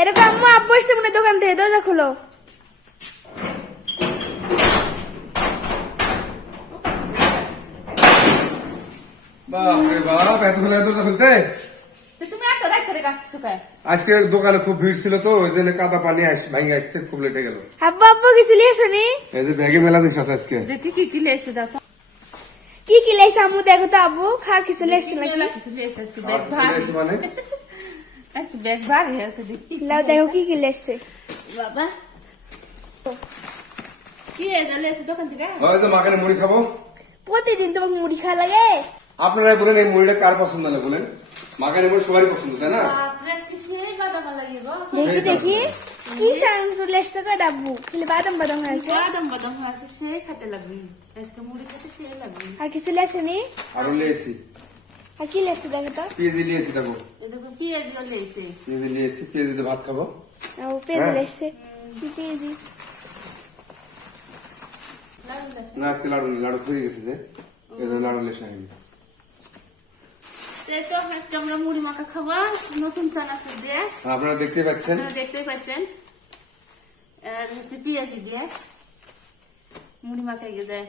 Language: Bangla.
এরকম আম্মু আব্বু এসছে মনে হয় দোকান থেকে, দরজা খোলো। বাপরে বাপ, এতক্ষণ দরজা খুলতে? তুমি এত রাত করে কাটছো কেন? আজকে দোকানে খুব ভিড় ছিল তো, ওই জন্য কাদা পানি ভাঙে আসতে খুব লেটে গেল। আব্বু আব্বু কিছু লিয়ে শুনি। এই যে ব্যাগে মেলা দিচ্ছে আজকে। দেখি কি কি লেছে দেখো। কি কি লেছে আম্মু দেখো তো আব্বু, খাওয়ার কিছু লেছে নাকি? মেলা কিছু লেছে আজকে ব্যাগ ভারী। মানে আজকে ব্যাগ ভারী আছে দেখি। লাও দেখো কি কি লেছে। বাবা কি এনে লেছে দোকান থেকে? ওই যে মাখানে মুড়ি খাবো। প্রতিদিন তোমাকে মুড়ি খাওয়া লাগে? আপনারাই বলেন এই মুড়িটা কার পছন্দ না বলেন? মাখানে মুড়ি সবারই পছন্দ, তাই না? বাপরে আজকে সেই বাদাম লাগে গো। দেখি দেখি কি সাংস লেছে কই আব্বু, খালি বাদাম বাদাম হয়েছে। বাদাম বাদাম আছে সেই খেতে লাগবে। আজকে মুড়ি খেতে সেই লাগবে। আর কিছু লেছে নি? আরো লিয়েছি, আর কি লেছে দেখো তো। পেঁয়াজি লিয়েছি, দেখো এই দেখো পেঁয়াজও লেছে। পেঁয়াজি লিয়েছি, পেঁয়াজি দিয়ে ভাত খাবো। ও পেঁয়াজ লেছে, কি পেঁয়াজি? না আজকে লাড়ু নেই, লাড়ু ফুরিয়ে গেছে যে, এই জন্য লাড়ু লেসা হয়নি। এই তো আজকে আমরা মুড়ি মাখা খাবো নতুন চানাচুর দিয়ে। আর আপনারা দেখতেই পাচ্ছেন দেখতেই পাচ্ছেন আর হচ্ছে পেঁয়াজি দিয়ে মুড়ি মাখাই গিয়ে দেয়।